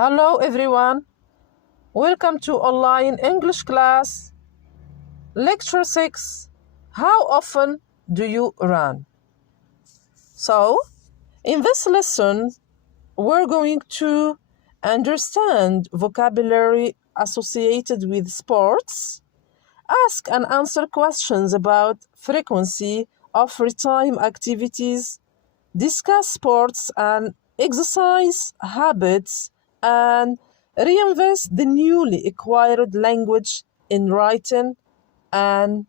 Hello everyone, welcome to online English class. Lecture 6, how often do you run? So, in this lesson, we're going to understand vocabulary associated with sports, ask and answer questions about frequency of free time activities, discuss sports and exercise habits, and reinvest the newly acquired language in writing and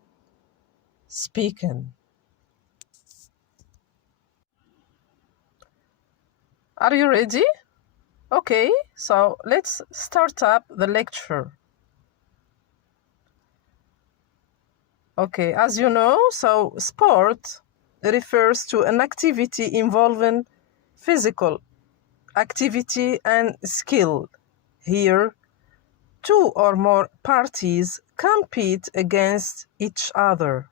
speaking. Are you ready? Okay, so let's start up the lecture. Okay, as you know, so sport refers to an activity involving physical activity and skill. Here, two or more parties compete against each other.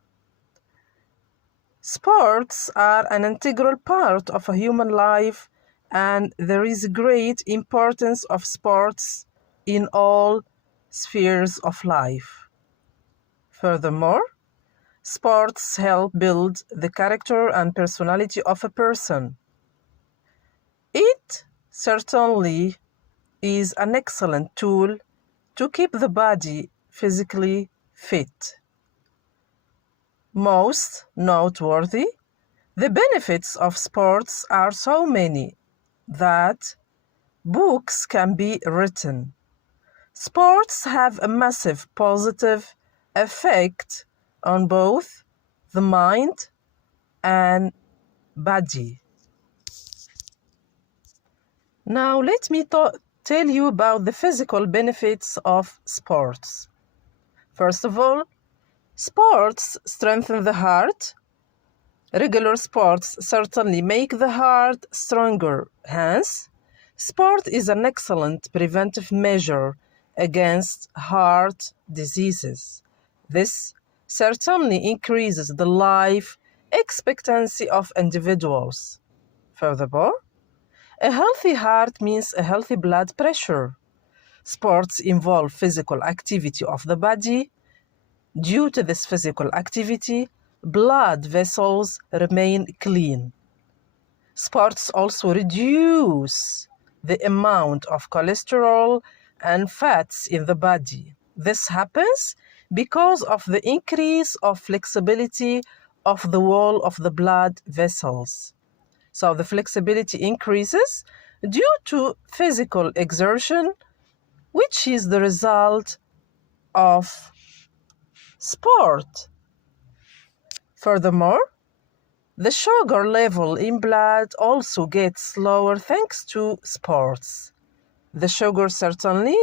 Sports are an integral part of a human life, and there is great importance of sports in all spheres of life. Furthermore, sports help build the character and personality of a person. It certainly is an excellent tool to keep the body physically fit. Most noteworthy, the benefits of sports are so many that books can be written. Sports have a massive positive effect on both the mind and body. Now let me tell you about the physical benefits of sports. First of all, sports strengthen the heart. Regular sports certainly make the heart stronger. Hence, sport is an excellent preventive measure against heart diseases. This certainly increases the life expectancy of individuals. Furthermore, a healthy heart means a healthy blood pressure. Sports involve physical activity of the body. Due to this physical activity, blood vessels remain clean. Sports also reduce the amount of cholesterol and fats in the body. This happens because of the increase of flexibility of the wall of the blood vessels. So the flexibility increases due to physical exertion, which is the result of sport. Furthermore, the sugar level in blood also gets lower thanks to sports. The sugar certainly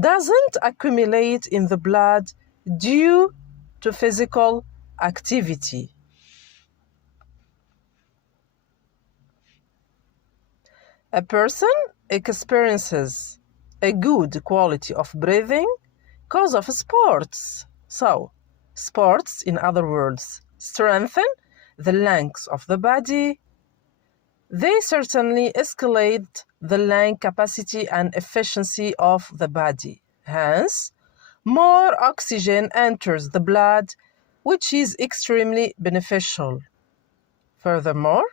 doesn't accumulate in the blood due to physical activity. A person experiences a good quality of breathing because of sports. So, sports, in other words, strengthen the lungs of the body. They certainly escalate the lung capacity and efficiency of the body. Hence, more oxygen enters the blood, which is extremely beneficial. Furthermore,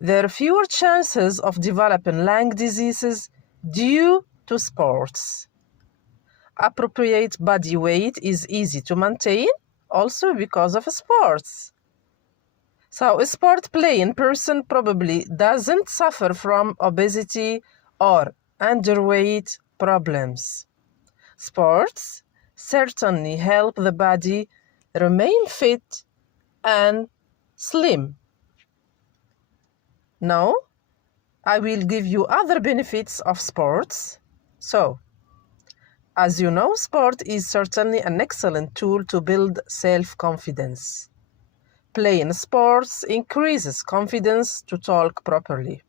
there are fewer chances of developing lung diseases due to sports. Appropriate body weight is easy to maintain, also because of sports. So a sport playing person probably doesn't suffer from obesity or underweight problems. Sports certainly help the body remain fit and slim. Now, I will give you other benefits of sports. So, as you know, sport is certainly an excellent tool to build self-confidence. Playing sports increases confidence to talk properly.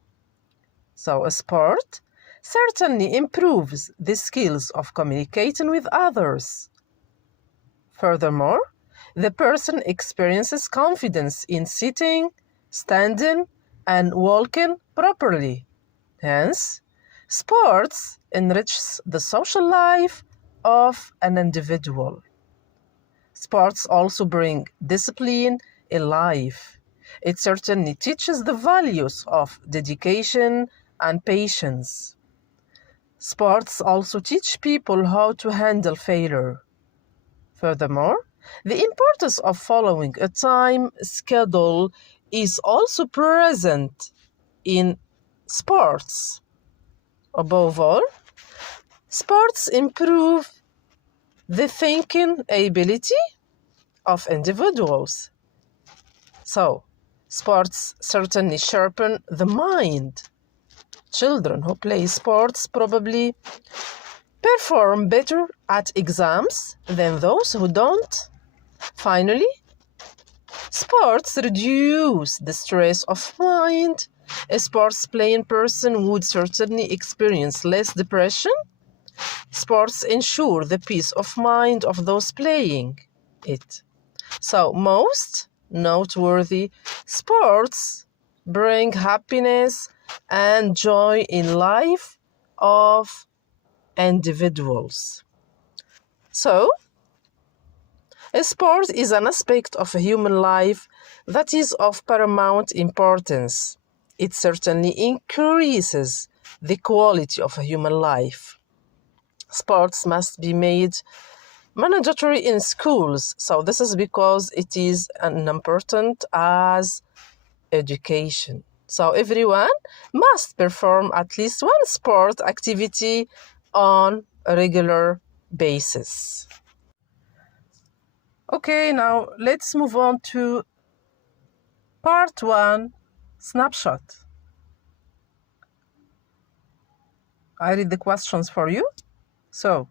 So, a sport certainly improves the skills of communicating with others. Furthermore, the person experiences confidence in sitting, standing, and walking properly. Hence, Sports enriches the social life of an individual. Sports also bring discipline in life. It certainly teaches the values of dedication and patience. Sports also teach people how to handle failure. Furthermore, the importance of following a time schedule is also present in sports. Above all, sports improve the thinking ability of individuals. So, sports certainly sharpen the mind. Children who play sports probably perform better at exams than those who don't. Finally, sports reduce the stress of mind. A sports playing person would certainly experience less depression. Sports ensure the peace of mind of those playing it. So, most noteworthy sports bring happiness and joy in life of individuals. So, a sport is an aspect of a human life that is of paramount importance. It certainly increases the quality of a human life. Sports must be made mandatory in schools. So this is because it is as important as education. So everyone must perform at least one sport activity on a regular basis. Okay, now let's move on to part 1, snapshot. I read the questions for you. So,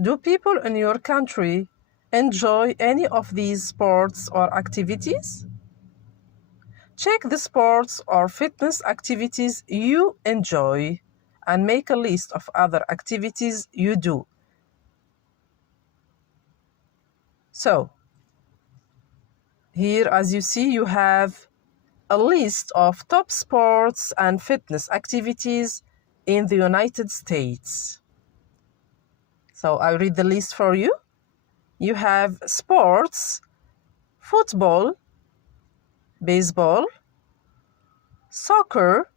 do people in your country enjoy any of these sports or activities? Check the sports or fitness activities you enjoy and make a list of other activities you do. So, here as you see, you have a list of top sports and fitness activities in the United States. So I'll read the list for you. You have sports, football, baseball, soccer,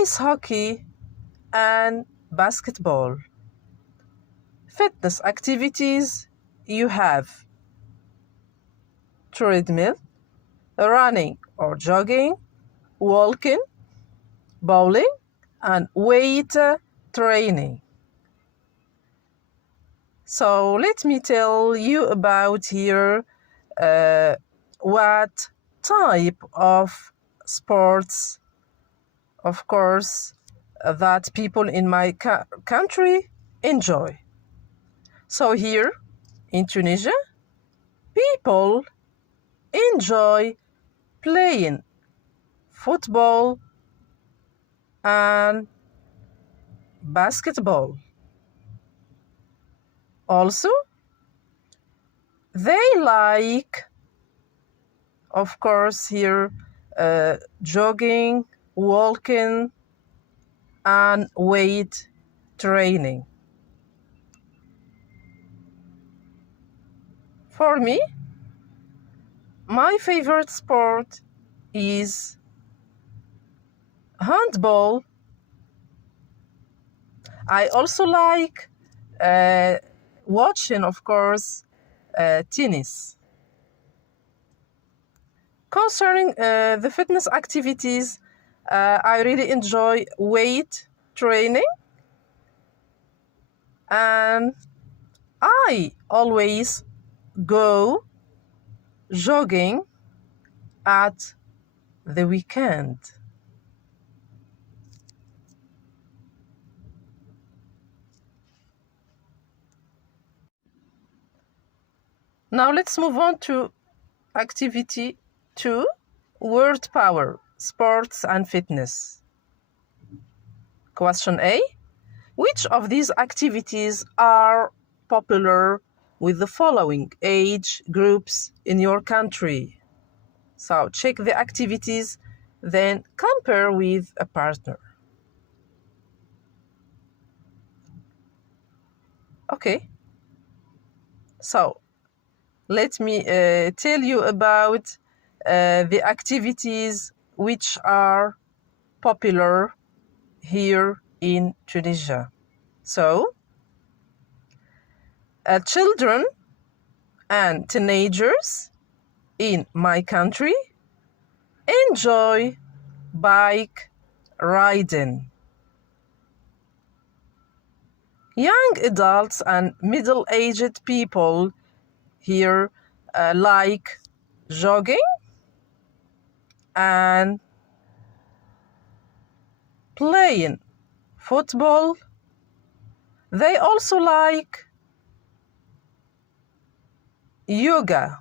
ice hockey, and basketball. Fitness activities, you have treadmill, running or jogging, walking, bowling, and weight training. So let me tell you about here what type of sports, of course, that people in my country enjoy. So here in Tunisia, people enjoy playing football and basketball. Also, they like, of course, here jogging, walking, and weight training. For me, my favorite sport is handball. I also like watching, of course, tennis. Concerning the fitness activities, I really enjoy weight training, and I always go jogging at the weekend. Now let's move on to activity 2, word power, sports and fitness. Question A, which of these activities are popular with the following age groups in your country? So check the activities, then compare with a partner. Okay, so let me tell you about the activities which are popular here in Tunisia. So, children and teenagers in my country enjoy bike riding. Young adults and middle-aged people here like jogging and playing football. They also like yoga.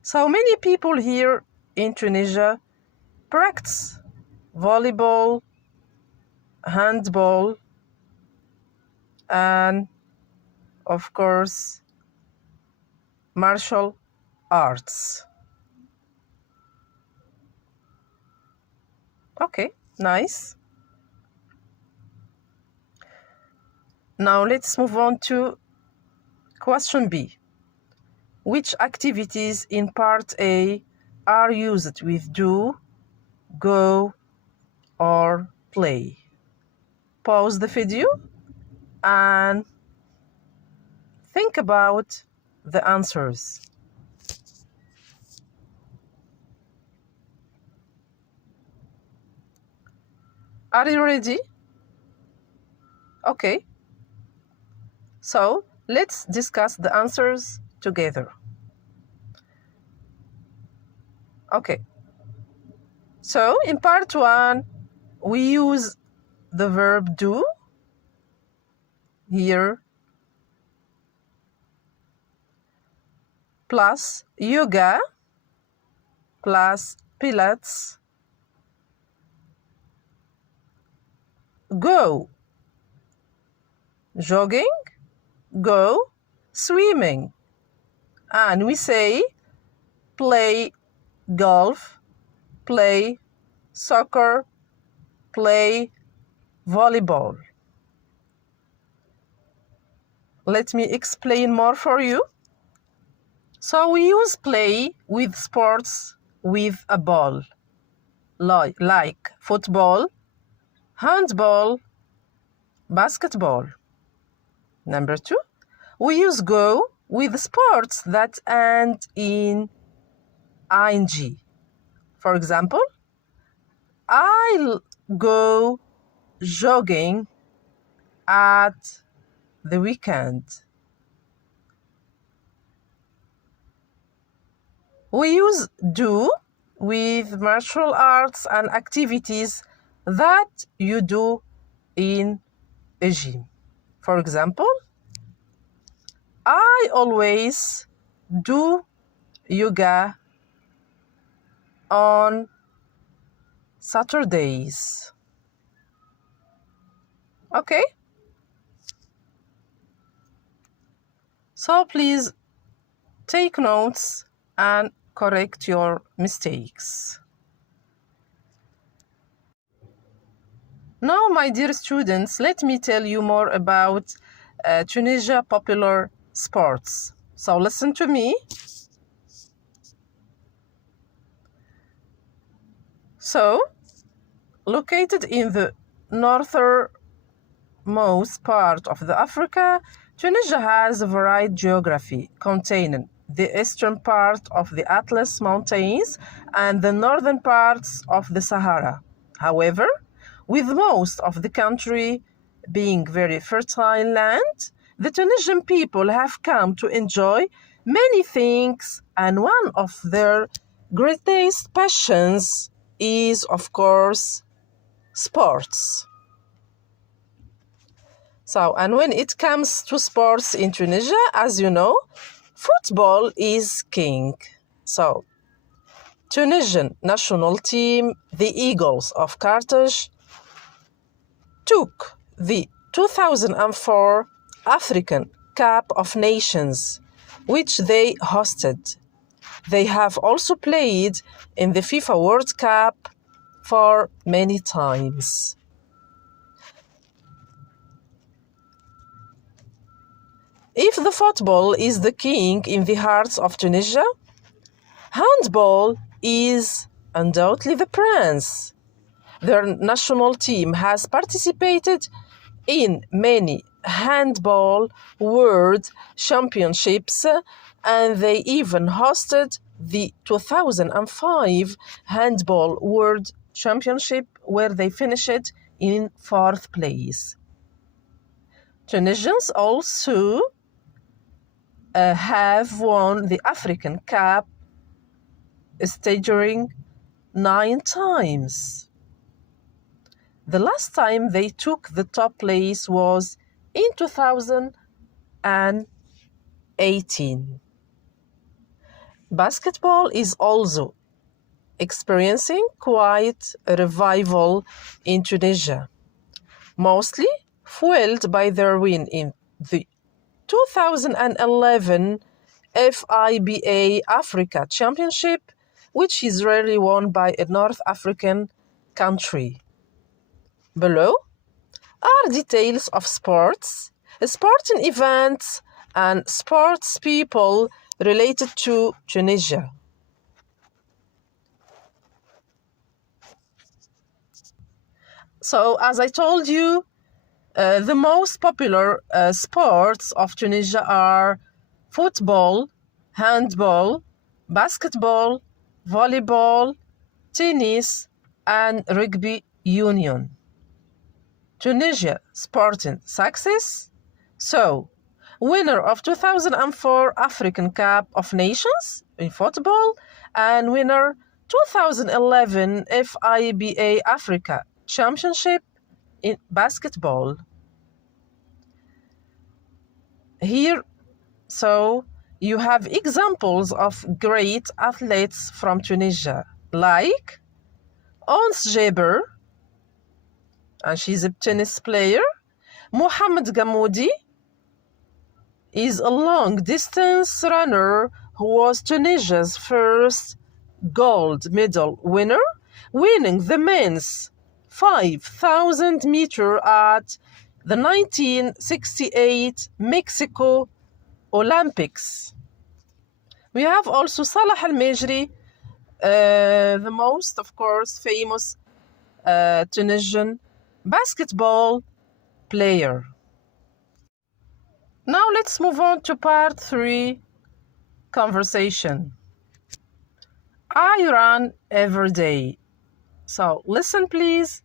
So many people here in Tunisia practice volleyball, handball, and of course martial arts. Okay, nice. Now let's move on to question B. Which activities in part A are used with do, go, or play? Pause the video and think about the answers. Are you ready? Okay. So let's discuss the answers together. Okay. So in part 1, we use the verb do here plus yoga plus pilates, go jogging, go swimming, and we say play golf, play soccer, play volleyball. Let me explain more for you. So we use play with sports with a ball, like football, handball, basketball. Number 2, we use go with sports that end in ing. For example, I'll go jogging at the weekend. We use do with martial arts and activities that you do in a gym. For example, I always do yoga on Saturdays. Okay? So please take notes and correct your mistakes. Now, my dear students, let me tell you more about Tunisia popular sports. So listen to me. So, located in the northernmost part of the Africa, Tunisia has a varied geography containing the eastern part of the Atlas Mountains and the northern parts of the Sahara. However, with most of the country being very fertile land, the Tunisian people have come to enjoy many things, and one of their greatest passions is, of course, sports. So, and when it comes to sports in Tunisia, as you know, football is king. So, Tunisian national team, the Eagles of Carthage, took the 2004 African Cup of Nations, which they hosted. They have also played in the FIFA World Cup for many times. If the football is the king in the hearts of Tunisia, handball is undoubtedly the prince. Their national team has participated in many handball world championships, and they even hosted the 2005 handball world championship where they finished in fourth place. Tunisians also have won the African Cup, staggering 9 times. The last time they took the top place was in 2018. Basketball is also experiencing quite a revival in Tunisia, mostly fueled by their win in the 2011 FIBA Africa Championship, which is rarely won by a North African country. Below are details of sports, sporting events, and sports people related to Tunisia. So, as I told you, the most popular sports of Tunisia are football, handball, basketball, volleyball, tennis, and rugby union. Tunisia sporting success. So, winner of 2004 African Cup of Nations in football and winner 2011 FIBA Africa Championship in basketball. Here, so you have examples of great athletes from Tunisia, like Ons Jaber, and she's a tennis player. Mohamed Gamoudi is a long-distance runner who was Tunisia's first gold medal winner, winning the men's 5,000 meter at the 1968 Mexico Olympics. We have also Salah Al-Majri, the most, of course, famous Tunisian basketball player. Now let's move on to part 3, conversation. I run every day. So listen, please,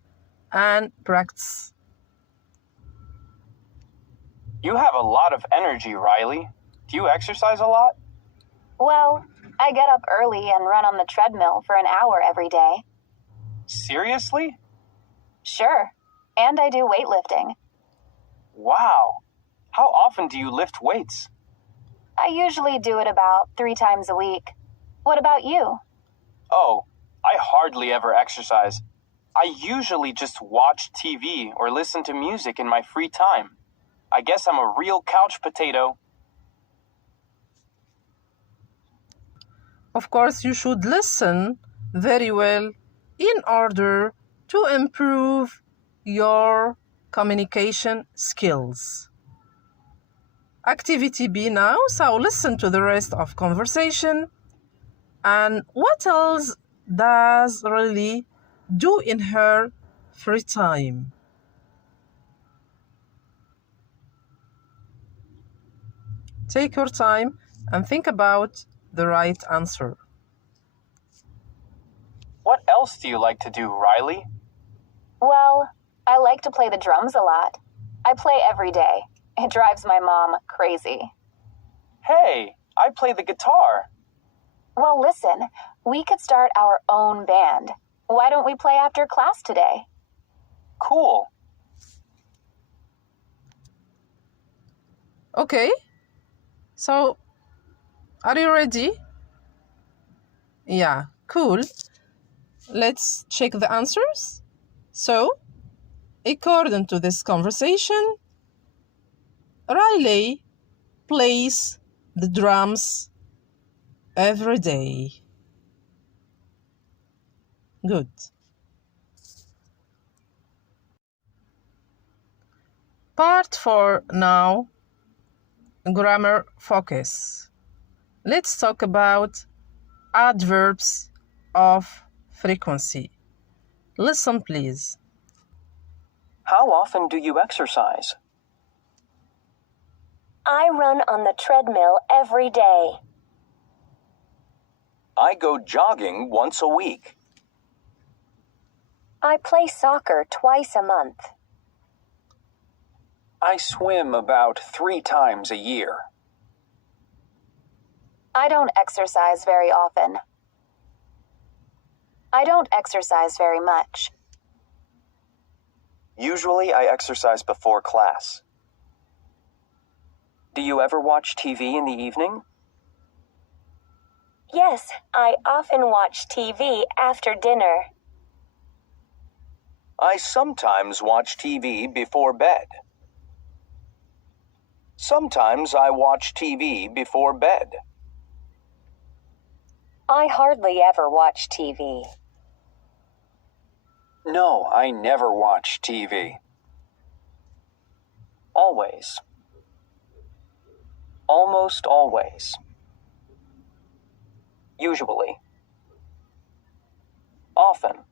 and practice. You have a lot of energy, Riley. Do you exercise a lot? Well, I get up early and run on the treadmill for an hour every day. Seriously? Sure. And I do weightlifting. Wow. How often do you lift weights? I usually do it about 3 times a week. What about you? Oh, I hardly ever exercise. I usually just watch TV or listen to music in my free time. I guess I'm a real couch potato. Of course, you should listen very well in order to improve your communication skills. Activity B now, so listen to the rest of conversation. And what else does Riley do in her free time? Take your time and think about the right answer. What else do you like to do, Riley? Well, I like to play the drums a lot. I play every day. It drives my mom crazy. Hey, I play the guitar. Well, listen, we could start our own band. Why don't we play after class today? Cool. Okay, so are you ready? Yeah, cool. Let's check the answers. So, according to this conversation, Riley plays the drums every day. Good. Part 4 now. grammar focus. Let's talk about adverbs of frequency. Listen, please. How often do you exercise? I run on the treadmill every day. I go jogging once a week. I play soccer twice a month. I swim about 3 times a year. I don't exercise very often. I don't exercise very much. Usually I exercise before class. Do you ever watch TV in the evening? Yes, I often watch TV after dinner. I sometimes watch TV before bed. Sometimes I watch TV before bed. I hardly ever watch TV. No, I never watch TV. Always. Almost always. Usually. Often.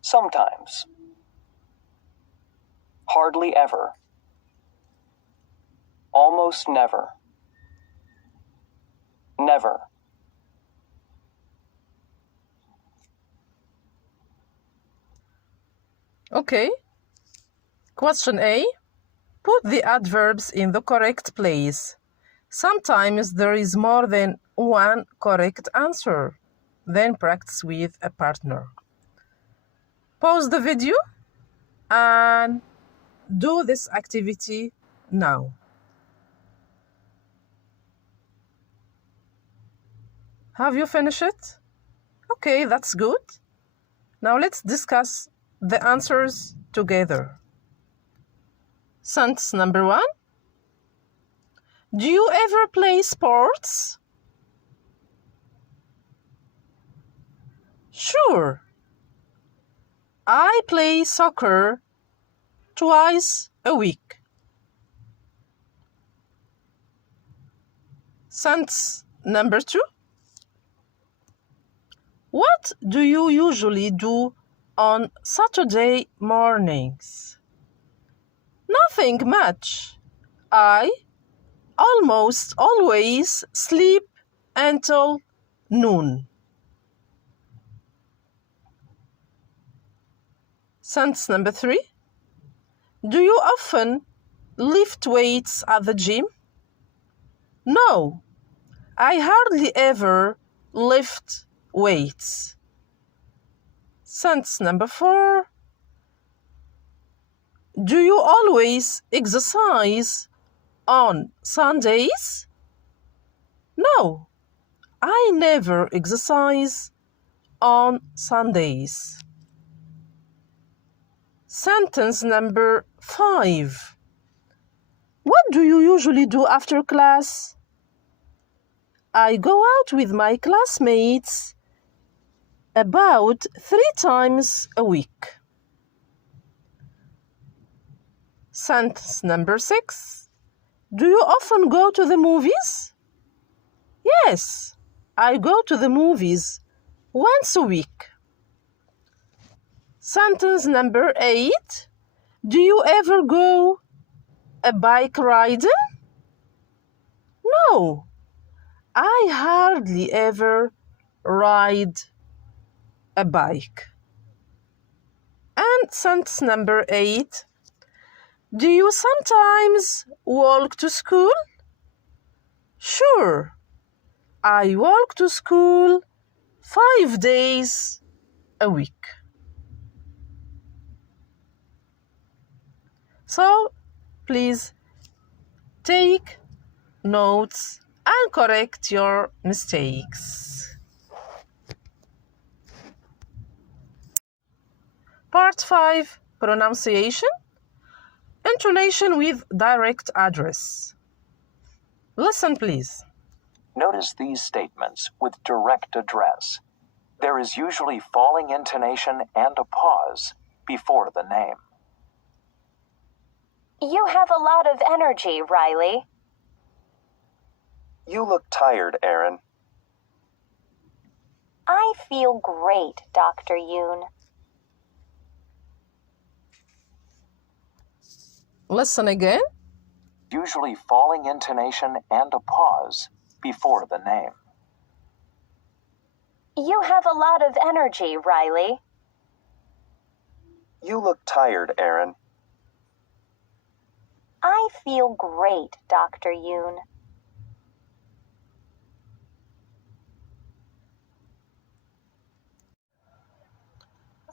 Sometimes. Hardly ever. Almost never. Never. Okay. Question A. Put the adverbs in the correct place. Sometimes there is more than one correct answer. Then practice with a partner. Pause the video and do this activity now. Have you finished it? Okay, that's good. Now let's discuss the answers together. Sentence number 1. Do you ever play sports? Sure. I play soccer twice a week. Sentence number 2. What do you usually do on Saturday mornings? Nothing much. I almost always sleep until noon. Sentence number 3. Do you often lift weights at the gym? No, I hardly ever lift weights. Sentence number 4. Do you always exercise on Sundays? No, I never exercise on Sundays. Sentence number 5. What do you usually do after class? I go out with my classmates about 3 times a week. Sentence number 6. Do you often go to the movies? Yes, I go to the movies once a week. Sentence number 8. Do you ever go a bike riding? No, I hardly ever ride a bike. And sentence number 8. Do you sometimes walk to school? Sure, I walk to school 5 days a week. So, please take notes and correct your mistakes. Part 5, pronunciation. Intonation with direct address. Listen, please. Notice these statements with direct address. There is usually falling intonation and a pause before the name. You have a lot of energy, Riley. You look tired, Aaron. I feel great, Dr. Yoon. Listen again. Usually falling intonation and a pause before the name. You have a lot of energy, Riley. You look tired, Aaron. I feel great, Dr. Yoon.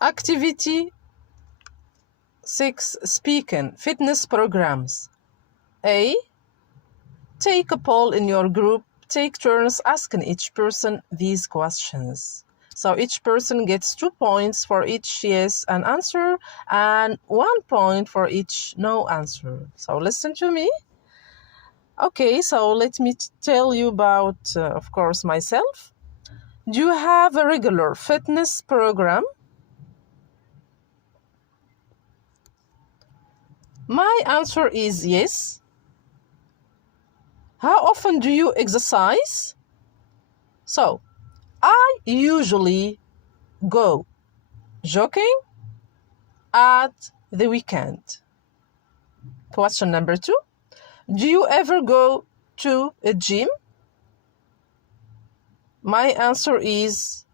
Activity 6. Speaking. Fitness programs. A. Take a poll in your group. Take turns asking each person these questions. So each person gets 2 points for each yes and answer and 1 point for each no answer. So listen to me. Okay, so let me tell you about, of course, myself. Do you have a regular fitness program? My answer is yes. How often do you exercise? So, I usually go jogging at the weekend. Question number 2. Do you ever go to a gym? My answer is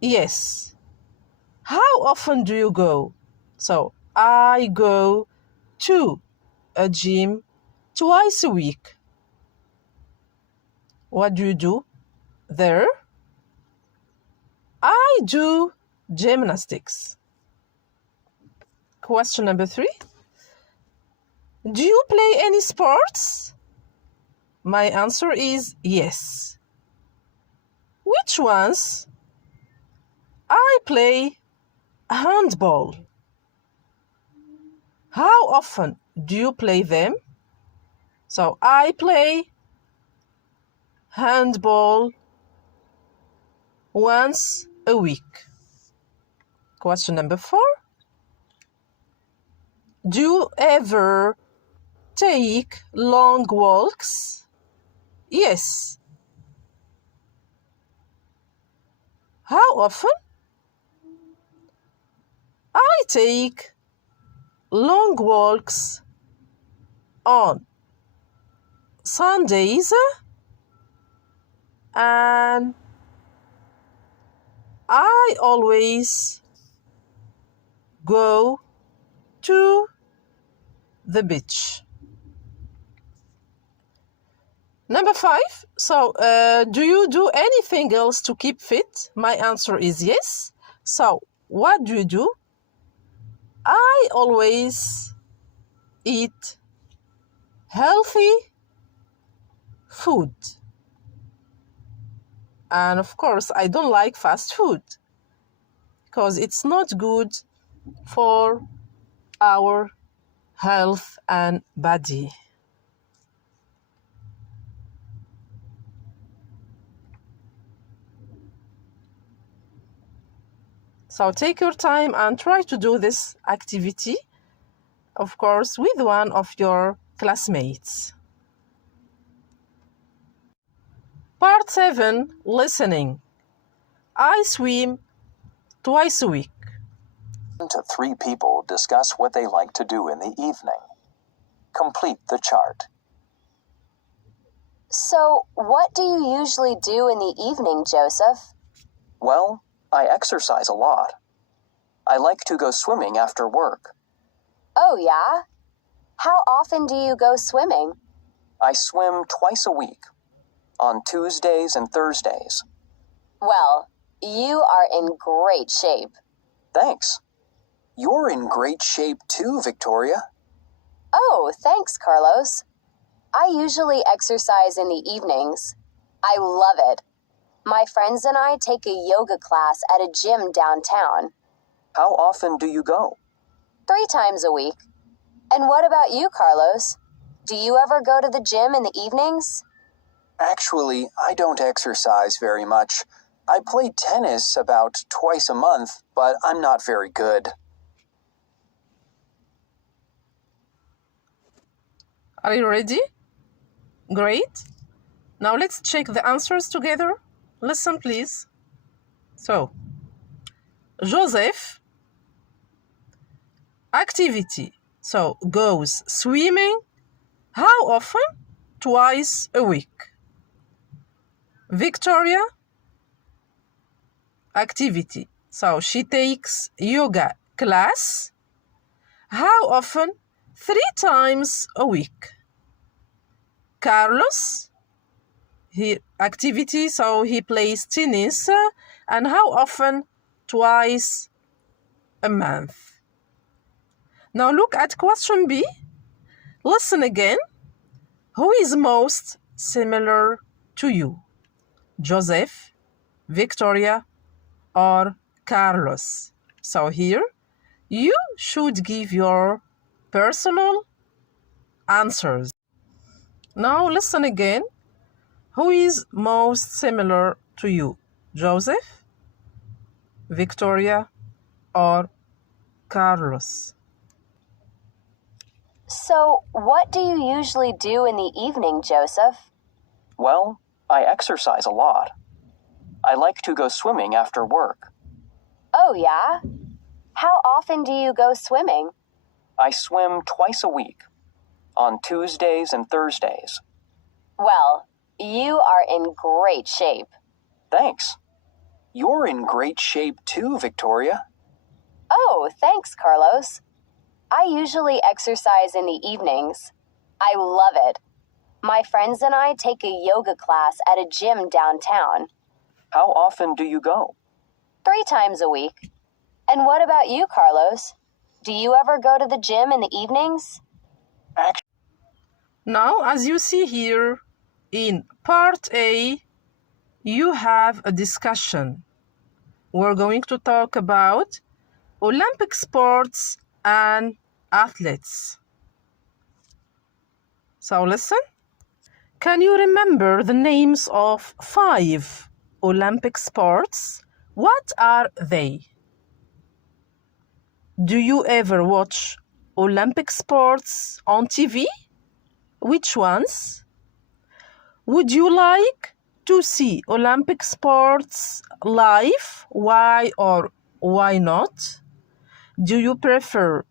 yes. How often do you go? So, I go to a gym twice a week. What do you do there? I do gymnastics. Question number 3. Do you play any sports? My answer is yes. Which ones? I play handball. How often do you play them? So I play handball once a week. Question number 4. Do you ever take long walks? Yes. How often? I take long walks on Sundays and I always go to the beach. Number 5. So, do you do anything else to keep fit? My answer is yes. So, what do you do? I always eat healthy food. And of course, I don't like fast food because it's not good for our health and body. So take your time and try to do this activity, of course, with one of your classmates. Part 7, listening. I swim twice a week. 1 to 3 people discuss what they like to do in the evening. Complete the chart. So, what do you usually do in the evening, Joseph? Well, I exercise a lot. I like to go swimming after work. Oh, yeah? How often do you go swimming? I swim twice a week, on Tuesdays and Thursdays. Well, you are in great shape. Thanks. You're in great shape too, Victoria. Oh, thanks, Carlos. I usually exercise in the evenings. I love it. My friends and I take a yoga class at a gym downtown. How often do you go? 3 times a week. And what about you, Carlos? Do you ever go to the gym in the evenings? Actually, I don't exercise very much. I play tennis about twice a month, but I'm not very good. Are you ready? Great. Now let's check the answers together. Listen, please. So, Joseph, activity. So, goes swimming. How often? Twice a week. Victoria, activity. So, she takes yoga class. How often? 3 times a week. Carlos, activity, so he plays tennis. And how often? Twice a month. Now look at question B. Listen again. Who is most similar to you? Joseph, Victoria, or Carlos? So here, you should give your personal answers. Now listen again. Who is most similar to you? Joseph, Victoria, or Carlos? So, what do you usually do in the evening, Joseph? Well, I exercise a lot. I like to go swimming after work. Oh, yeah? How often do you go swimming? I swim twice a week, on Tuesdays and Thursdays. Well, you are in great shape. Thanks. You're in great shape too, Victoria. Oh, thanks, Carlos. I usually exercise in the evenings. I love it. My friends and I take a yoga class at a gym downtown. How often do you go? 3 times a week. And what about you, Carlos? Do you ever go to the gym in the evenings? Now, as you see here, in part A, you have a discussion. We're going to talk about Olympic sports and athletes. So listen. Can you remember the names of 5 Olympic sports? What are they? Do you ever watch Olympic sports on TV? Which ones? Would you like to see Olympic sports live? Why or why not? Do you prefer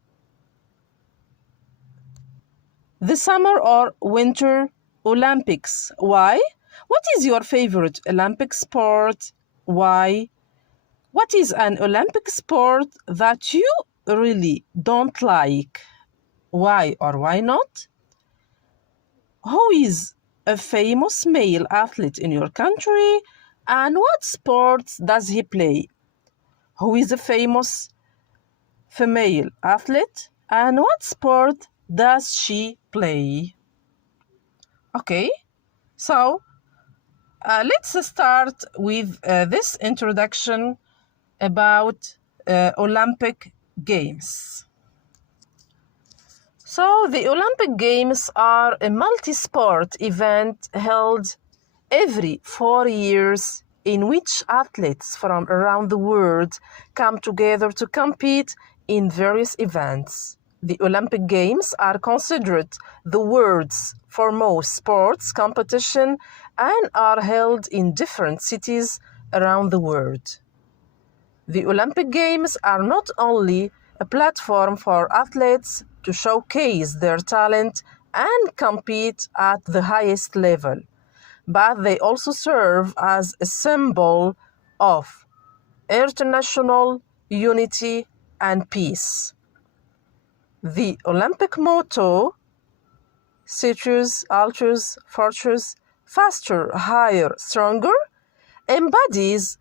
the summer or winter Olympics? Why? What is your favorite Olympic sport? Why? What is an Olympic sport that you really don't like? Why or why not? Who is a famous male athlete in your country and what sports does he play? Who is a famous female athlete and what sport does she play? Okay, so let's start with this introduction about Olympic Games. So the Olympic Games are a multi-sport event held every 4 years in which athletes from around the world come together to compete in various events. The Olympic Games are considered the world's foremost sports competition and are held in different cities around the world. The Olympic Games are not only a platform for athletes to showcase their talent and compete at the highest level, but they also serve as a symbol of international unity and peace. The Olympic motto, Ceteris, Altus, Fortus, faster, higher, stronger, embodies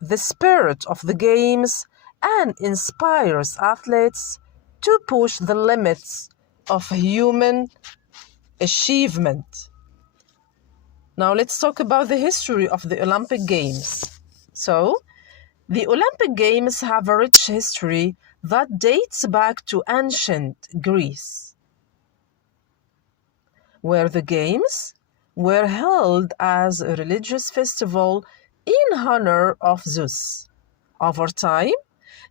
the spirit of the Games and inspires athletes to push the limits of human achievement. Now let's talk about the history of the Olympic Games. So, the Olympic Games have a rich history that dates back to ancient Greece, where the Games were held as a religious festival in honor of Zeus. Over time,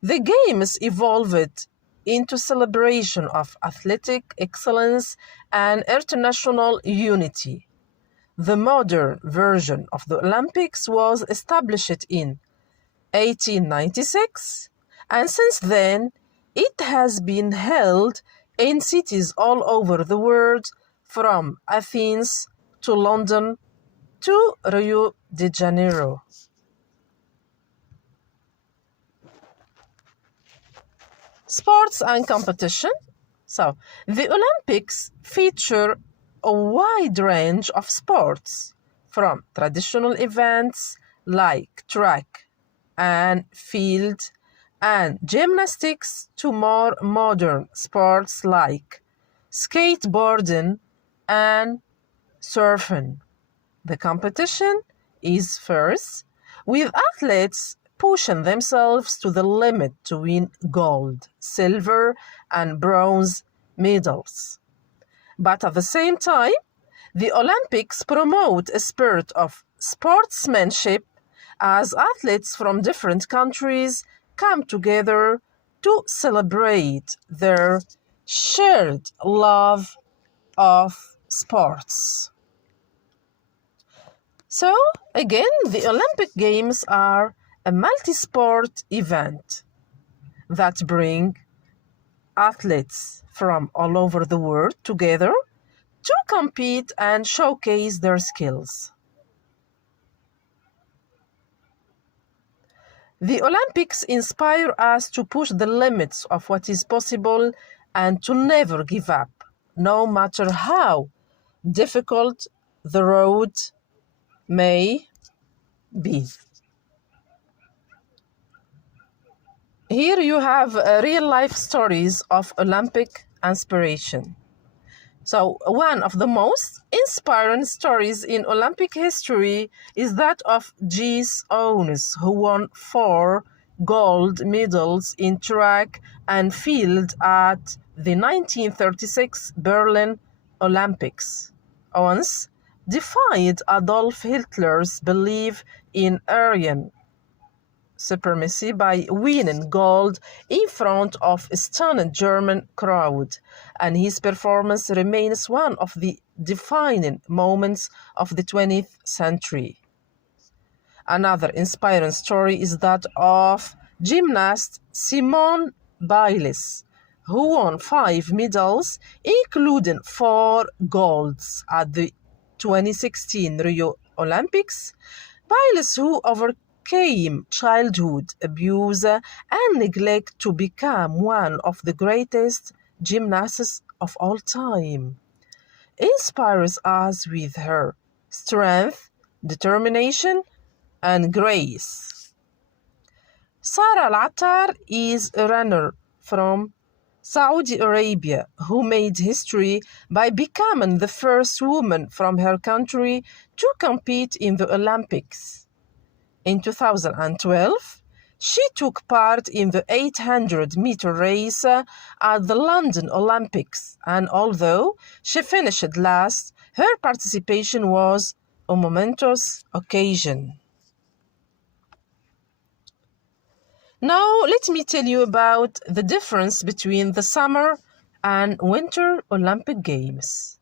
the Games evolved into celebration of athletic excellence and international unity. The modern version of the Olympics was established in 1896, and since then it has been held in cities all over the world, from Athens to London to Rio de Janeiro. Sports and competition. So, the Olympics feature a wide range of sports, from traditional events like track and field and gymnastics to more modern sports like skateboarding and surfing. The competition is fierce, with athletes pushing themselves to the limit to win gold, silver, and bronze medals. But at the same time, the Olympics promote a spirit of sportsmanship as athletes from different countries come together to celebrate their shared love of sports. So, again, the Olympic Games are a multi-sport event that bring athletes from all over the world together to compete and showcase their skills. The Olympics inspire us to push the limits of what is possible and to never give up, no matter how difficult the road may be. Here you have real-life stories of Olympic inspiration. So one of the most inspiring stories in Olympic history is that of Jesse Owens, who won 4 gold medals in track and field at the 1936 Berlin Olympics. Owens defied Adolf Hitler's belief in Aryan supremacy by winning gold in front of a stunning German crowd, and his performance remains one of the defining moments of the 20th century. Another inspiring story is that of gymnast Simone Biles, who won 5 medals, including 4 golds at the 2016 Rio Olympics. Biles, who overcame childhood abuse and neglect to become one of the greatest gymnasts of all time, inspires us with her strength, determination, and grace. Sarah Al-Attar is a runner from Saudi Arabia who made history by becoming the first woman from her country to compete in the Olympics. In 2012, she took part in the 800-meter race at the London Olympics, and although she finished last, her participation was a momentous occasion. Now, let me tell you about the difference between the summer and winter Olympic Games.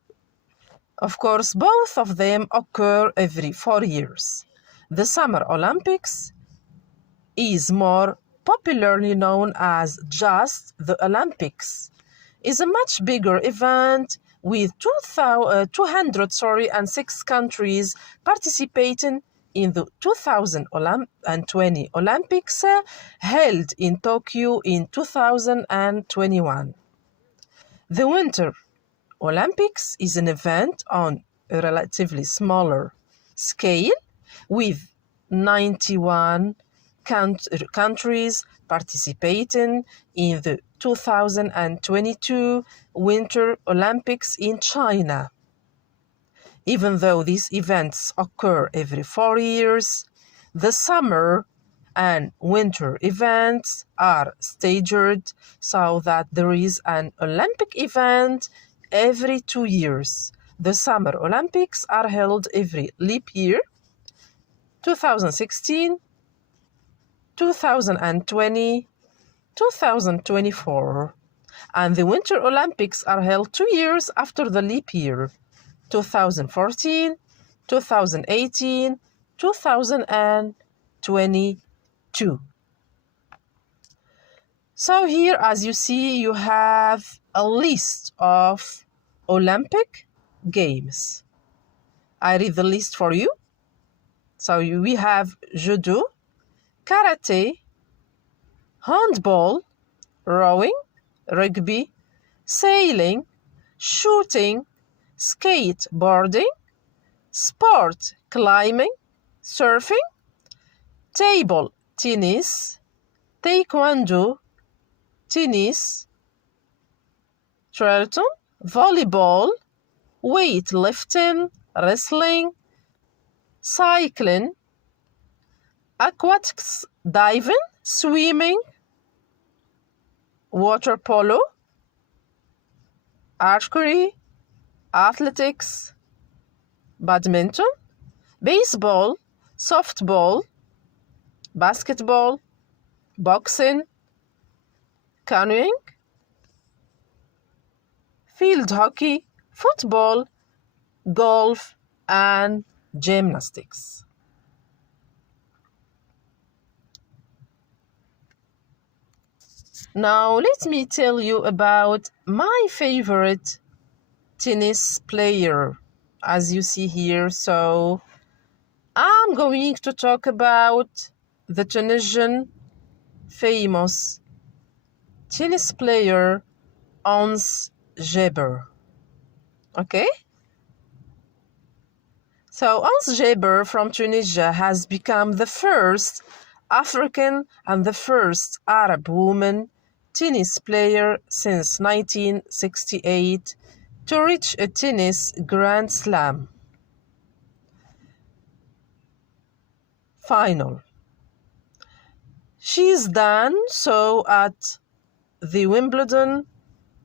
Of course, both of them occur every 4 years. The Summer Olympics is more popularly known as just the Olympics. Is a much bigger event with 206 countries participating in the 2020 Olympics held in Tokyo in 2021. The Winter Olympics is an event on a relatively smaller scale with 91 countries participating in the 2022 Winter Olympics in China. Even though these events occur every 4 years, the summer and winter events are staggered so that there is an Olympic event every 2 years. The Summer Olympics are held every leap year, 2016, 2020, 2024. And the Winter Olympics are held 2 years after the leap year, 2014, 2018, 2022. So here, as you see, you have a list of Olympic Games. I read the list for you. So we have judo, karate, handball, rowing, rugby, sailing, shooting, skateboarding, sport climbing, surfing, table tennis, taekwondo, tennis, triathlon, volleyball, weightlifting, wrestling, cycling, aquatics, diving, swimming, water polo, archery, athletics, badminton, baseball, softball, basketball, boxing, canoeing, field hockey, football, golf, and gymnastics. Now let me tell you about my favorite tennis player, as you see here. So I'm going to talk about the Tunisian famous tennis player Ons Jabeur. Okay? So Ons Jabeur from Tunisia has become the first African and the first Arab woman tennis player since 1968 to reach a tennis Grand Slam final. She's done so at the Wimbledon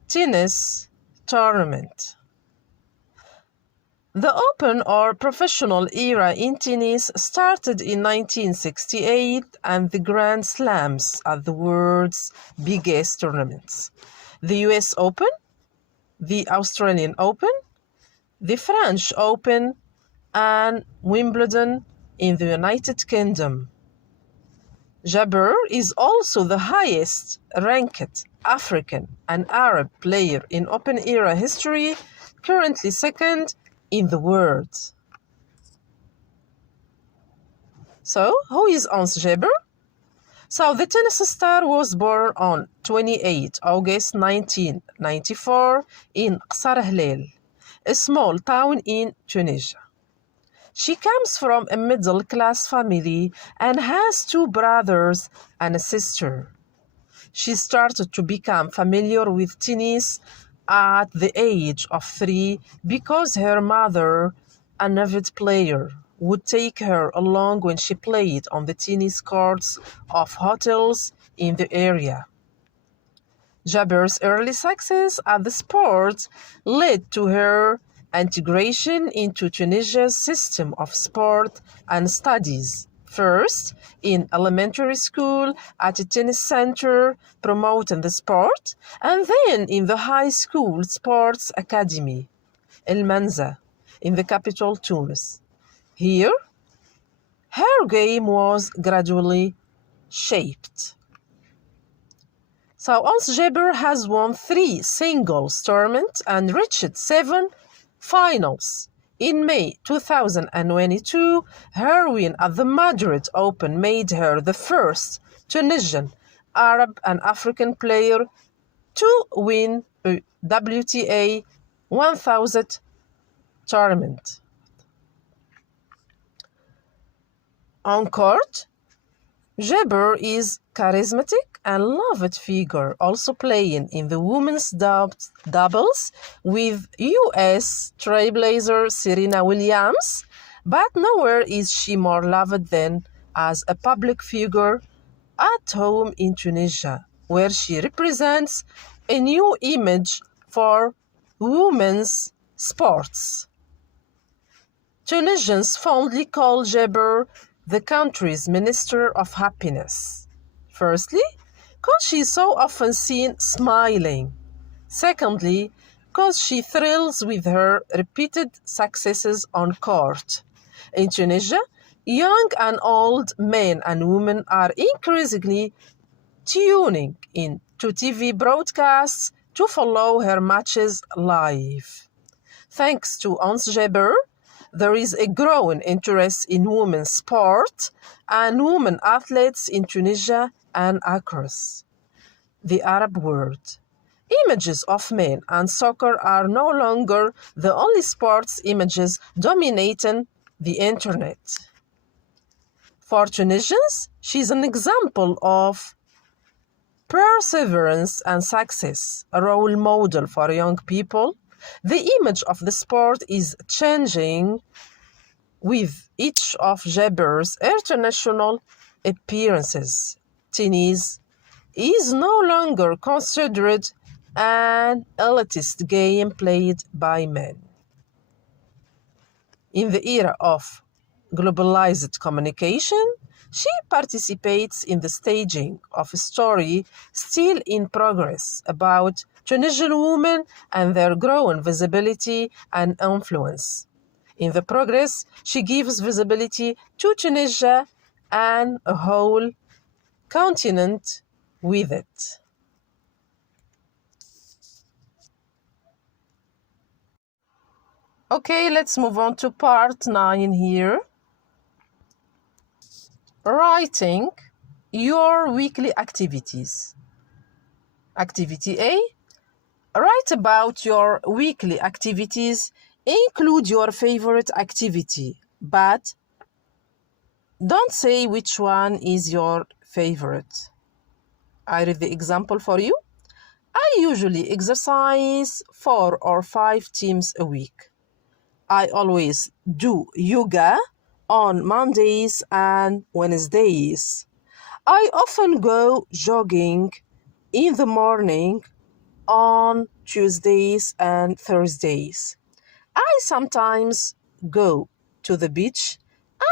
tennis tournament. The open or professional era in tennis started in 1968, and the Grand Slams are the world's biggest tournaments. The US Open, the Australian Open, the French Open, and Wimbledon in the United Kingdom. Jabeur is also the highest ranked African and Arab player in open era history, currently second in the world. So, who is Ons Jabeur? So, the tennis star was born on 28 August 1994 in Qsar Hlel, a small town in Tunisia. She comes from a middle-class family and has 2 brothers and a sister. She started to become familiar with tennis at the age of 3 because her mother, an avid player, would take her along when she played on the tennis courts of hotels in the area. Jabeur's early success at the sport led to her integration into Tunisia's system of sport and studies. First, in elementary school at a tennis center promoting the sport, and then in the high school sports academy, El Manza, in the capital Tunis. Here, her game was gradually shaped. So Ons Jabeur has won 3 singles tournaments and reached 7 finals. In May 2022, her win at the Madrid Open made her the first Tunisian, Arab and African player to win a WTA 1000 tournament. On court, Jabeur is charismatic and loved figure, also playing in the women's doubles with US trailblazer Serena Williams, but nowhere is she more loved than as a public figure at home in Tunisia, where she represents a new image for women's sports. Tunisians fondly call Jabeur the country's Minister of Happiness. Firstly, because she is so often seen smiling Secondly, because she thrills with her repeated successes on court. In Tunisia, young and old men and women are increasingly tuning in to TV broadcasts to follow her matches live. Thanks to Ons Jaber, there is a growing interest in women's sport and women athletes in Tunisia and across the Arab world. Images of men and soccer are no longer the only sports images dominating the internet. For Tunisians, she is an example of perseverance and success, a role model for young people. The image of the sport is changing with each of Jaber's international appearances. Tennis is no longer considered an elitist game played by men. In the era of globalized communication, she participates in the staging of a story still in progress about Tunisian women and their growing visibility and influence. In the progress, she gives visibility to Tunisia and a whole continent with it. Okay, let's move on to part 9 here. Writing your weekly activities. Activity A. Write about your weekly activities. Include your favorite activity, but don't say which one is your favorite. I read the example for you. I usually exercise 4 or 5 times a week. I always do yoga on Mondays and Wednesdays. I often go jogging in the morning on Tuesdays and Thursdays. I sometimes go to the beach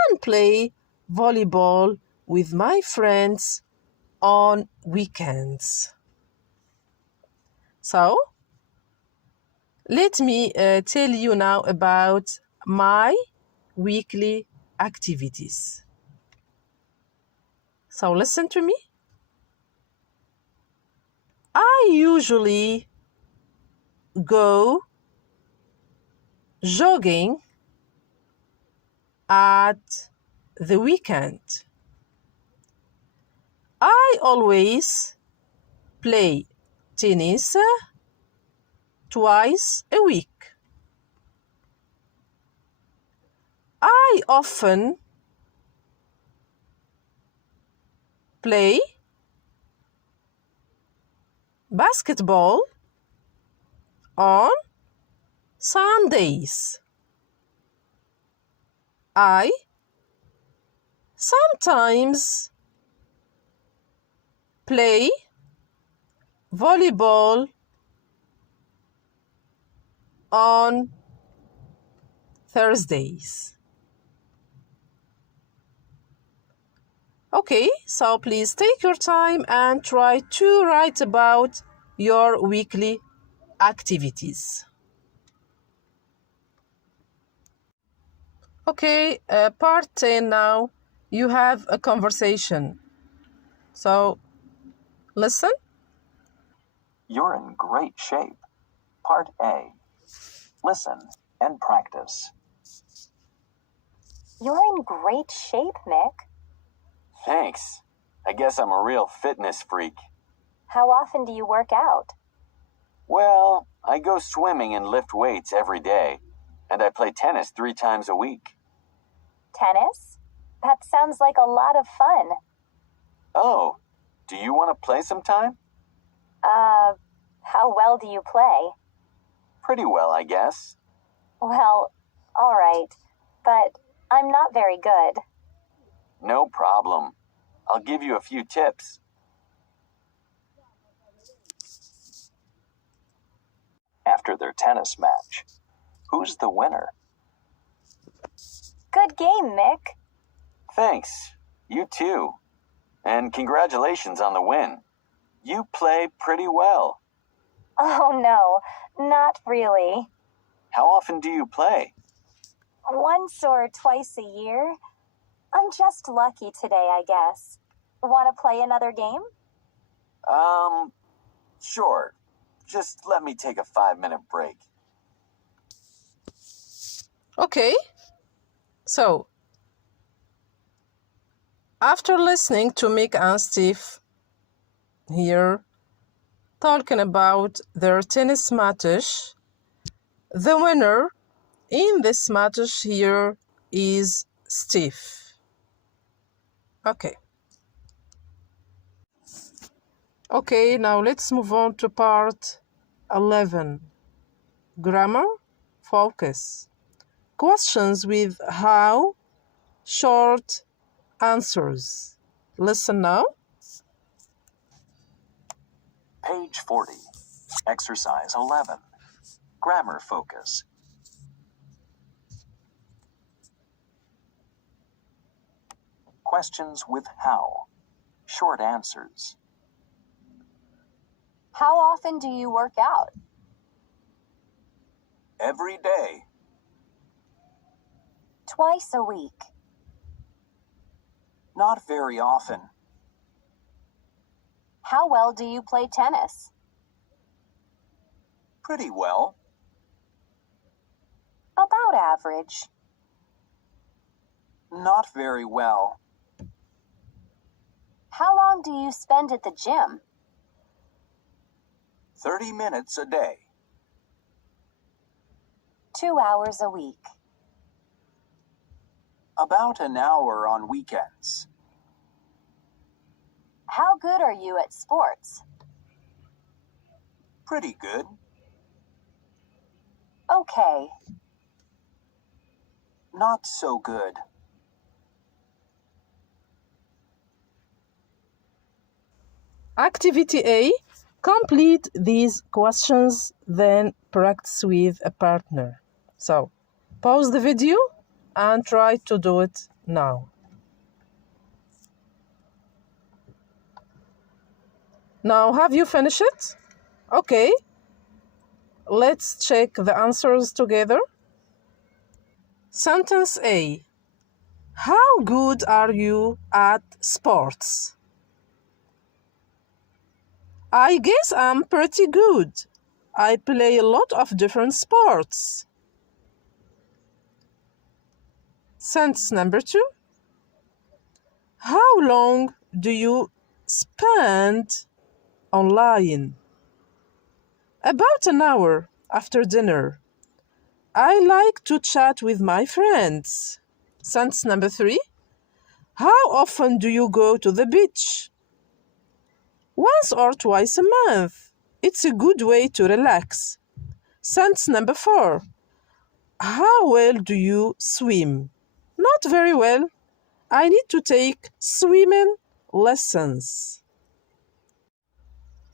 and play volleyball with my friends on weekends. So, let me tell you now about my weekly activities. So listen to me. I usually go jogging at the weekend. I always play tennis twice a week. I often play basketball on Sundays. I sometimes play volleyball on Thursdays. Okay, so please take your time and try to write about your weekly activities. Okay, part 10 now. You have a conversation. So, listen. You're in great shape. Part A. Listen and practice. You're in great shape, Mick. Thanks. I guess I'm a real fitness freak. How often do you work out? Well, I go swimming and lift weights every day, and I play tennis 3 times a week. Tennis? That sounds like a lot of fun. Oh, do you want to play sometime? How well do you play? Pretty well, I guess. Well, all right, but I'm not very good. No problem. I'll give you a few tips. After their tennis match, who's the winner? Good game, Mick. Thanks. You too. And congratulations on the win. You play pretty well. Oh no, not really. How often do you play? Once or twice a year. I'm just lucky today, I guess. Want to play another game? Sure. Just let me take a 5-minute break. Okay, so after listening to Mick and Steve here talking about their tennis match, the winner in this match here is Steve. Okay, now let's move on to part 11. Grammar, focus. Questions with how, short answers. Listen now. Page 40. Exercise 11. Grammar focus. Questions with how. Short answers. How often do you work out? Every day. Twice a week. Not very often. How well do you play tennis? Pretty well. About average. Not very well. How long do you spend at the gym? 30 minutes a day. 2 hours a week. About an hour on weekends. How good are you at sports? Pretty good. Okay. Not so good. Activity A. Complete these questions, then practice with a partner. So, pause the video and try to do it now. Now, have you finished it? Okay. Let's check the answers together. Sentence A. How good are you at sports? I guess I'm pretty good. I play a lot of different sports. Sentence number 2. How long do you spend online? About an hour after dinner. I like to chat with my friends. Sentence number 3. How often do you go to the beach? Once or twice a month. It's a good way to relax. Sentence number 4. How well do you swim? Not very well. I need to take swimming lessons.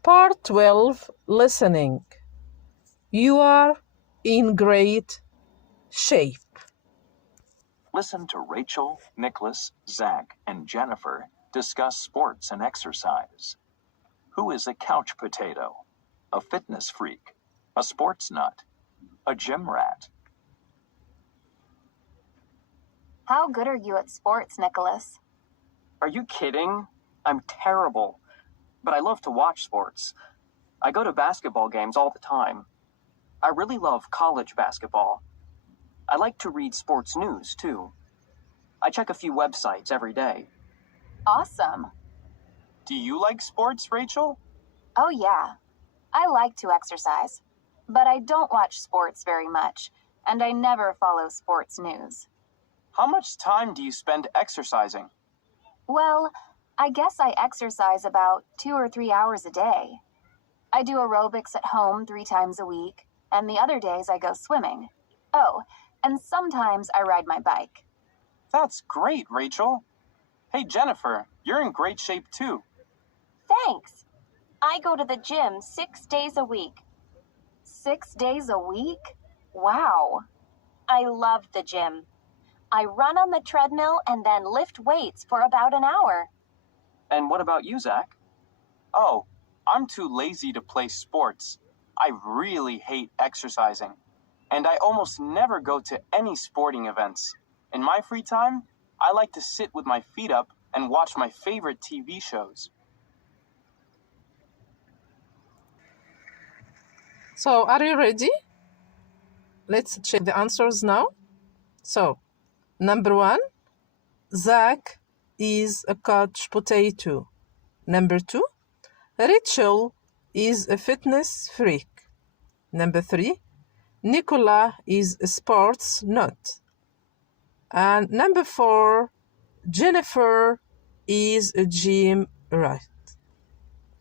Part 12. Listening. You are in great shape. Listen to Rachel, Nicholas, Zach, and Jennifer discuss sports and exercise. Who is a couch potato? A fitness freak? A sports nut? A gym rat? How good are you at sports, Nicholas? Are you kidding? I'm terrible. But I love to watch sports. I go to basketball games all the time. I really love college basketball. I like to read sports news, too. I check a few websites every day. Awesome. Do you like sports, Rachel? Oh yeah. I like to exercise, but I don't watch sports very much, and I never follow sports news. How much time do you spend exercising? Well, I guess I exercise about 2 or 3 hours a day. I do aerobics at home 3 times a week, and the other days I go swimming. Oh, and sometimes I ride my bike. That's great, Rachel. Hey, Jennifer, you're in great shape too. Thanks. I go to the gym 6 days a week. 6 days a week? Wow. I love the gym. I run on the treadmill and then lift weights for about an hour. And what about you, Zach? Oh, I'm too lazy to play sports. I really hate exercising, and I almost never go to any sporting events. In my free time, I like to sit with my feet up and watch my favorite TV shows. So, are you ready? Let's check the answers now. So, number 1, Zach is a couch potato. Number 2, Rachel is a fitness freak. Number 3, Nicola is a sports nut. And number 4, Jennifer is a gym rat.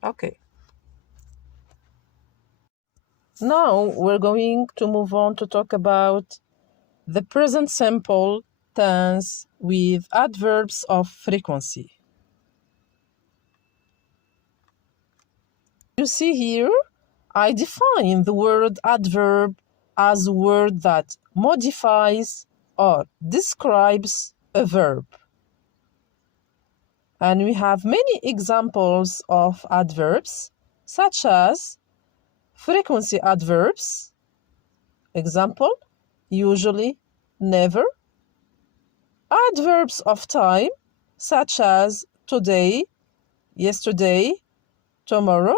Okay. Now we're going to move on to talk about the present simple tense with adverbs of frequency. You see here, I define the word adverb as a word that modifies or describes a verb. And we have many examples of adverbs, such as frequency adverbs. Example, usually, never. Adverbs of time, such as today, yesterday, tomorrow.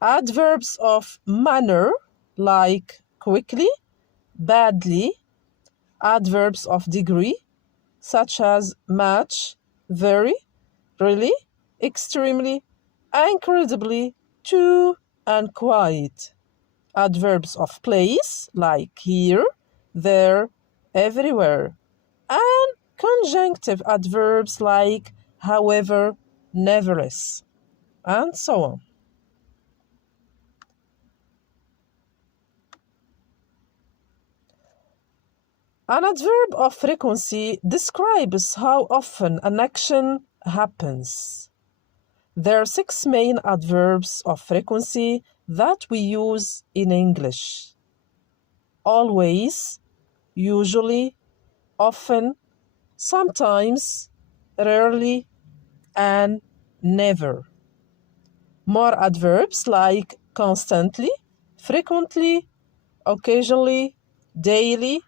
Adverbs of manner, like quickly, badly. Adverbs of degree, such as much, very, really, extremely, incredibly, too, and quite. Adverbs of place, like here, there, everywhere. And conjunctive adverbs like however, nevertheless, and so on. An adverb of frequency describes how often an action happens. There are 6 main adverbs of frequency that we use in English. Always, usually, often, sometimes, rarely, and never. More adverbs like constantly, frequently, occasionally, daily,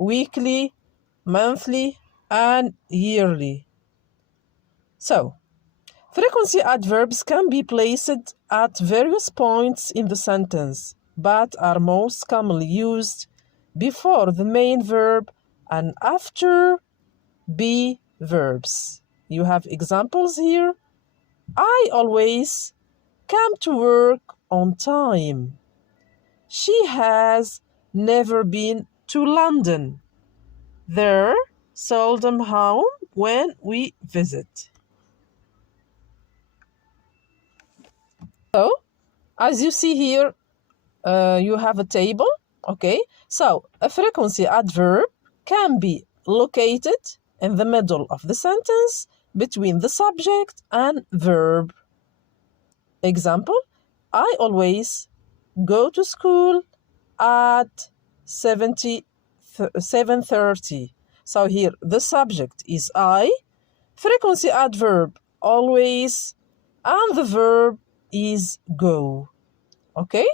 weekly, monthly, and yearly. So, frequency adverbs can be placed at various points in the sentence, but are most commonly used before the main verb and after be verbs. You have examples here. I always come to work on time. She has never been to London. They're seldom home when we visit. So, as you see here, you have a table. Okay, so a frequency adverb can be located in the middle of the sentence between the subject and verb. Example, I always go to school at 7:30. So here the subject is I, frequency adverb always, and the verb is go. Okay?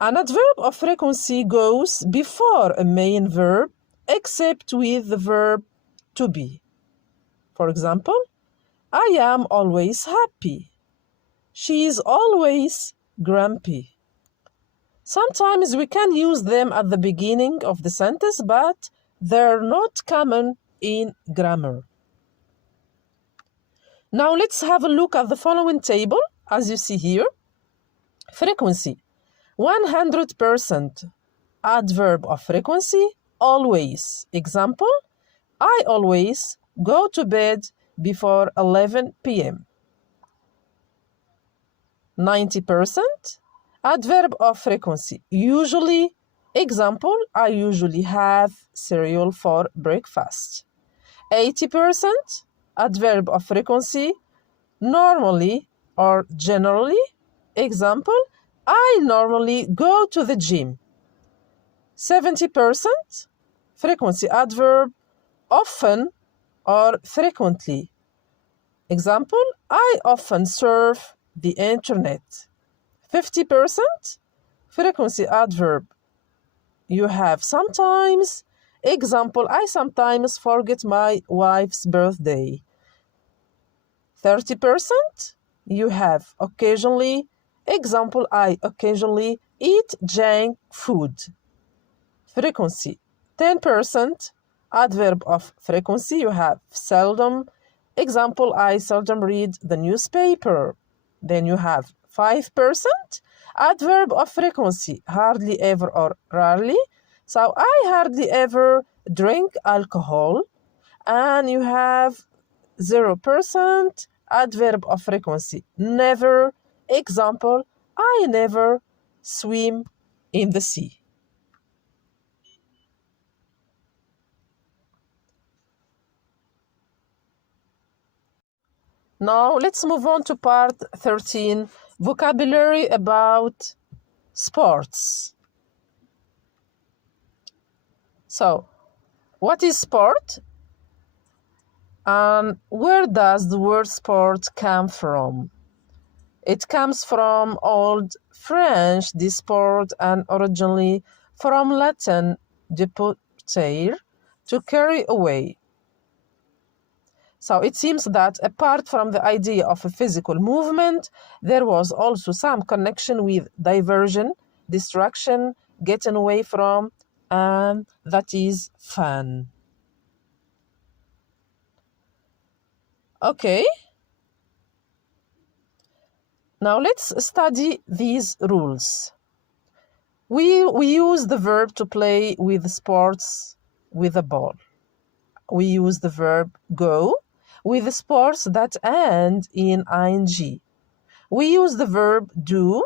An adverb of frequency goes before a main verb except with the verb to be. For example, I am always happy. She is always grumpy. Sometimes we can use them at the beginning of the sentence, but they're not common in grammar. Now let's have a look at the following table, as you see here. Frequency, 100%. Adverb of frequency, always. Example, I always go to bed before 11 p.m. 90%. Adverb of frequency, usually. Example, I usually have cereal for breakfast. 80%. Adverb of frequency, normally or generally. Example, I normally go to the gym. 70%. Frequency adverb, often or frequently. Example, I often surf the internet. 50%. Frequency adverb. You have sometimes. Example, I sometimes forget my wife's birthday. 30%. You have occasionally. Example, I occasionally eat junk food. Frequency. 10%. Adverb of frequency. You have seldom. Example, I seldom read the newspaper. Then you have 5%. Adverb of frequency. Hardly ever or rarely. So I hardly ever drink alcohol. And you have 0%. Adverb of frequency. Never. Example, I never swim in the sea. Now let's move on to part 13, vocabulary about sports. So, what is sport? And where does the word sport come from? It comes from Old French disport and originally from Latin deportere, to carry away. So it seems that apart from the idea of a physical movement, there was also some connection with diversion, distraction, getting away from, and that is fun. Okay. Now let's study these rules. We use the verb to play with sports with a ball. We use the verb go with sports that end in ing. We use the verb do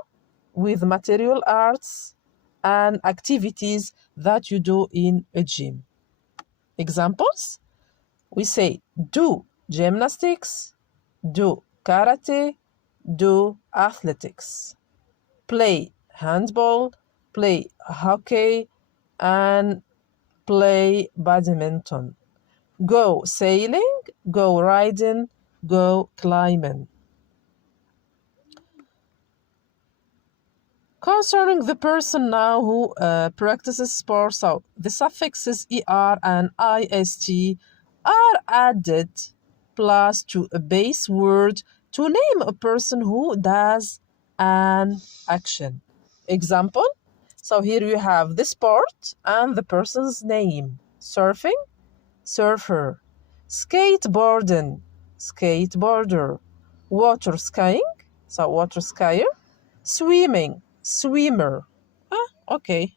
with material arts and activities that you do in a gym. Examples? We say do gymnastics, do karate, do athletics, play handball, play hockey, and play badminton. Go sailing, go riding, go climbing. Concerning the person now who practices sports, so the suffixes er and ist are added plus to a base word to name a person who does an action. Example, so here you have the sport and the person's name. Surfing, surfer. Skateboarding, skateboarder. Water skiing, so water skier. Swimming, swimmer. Okay.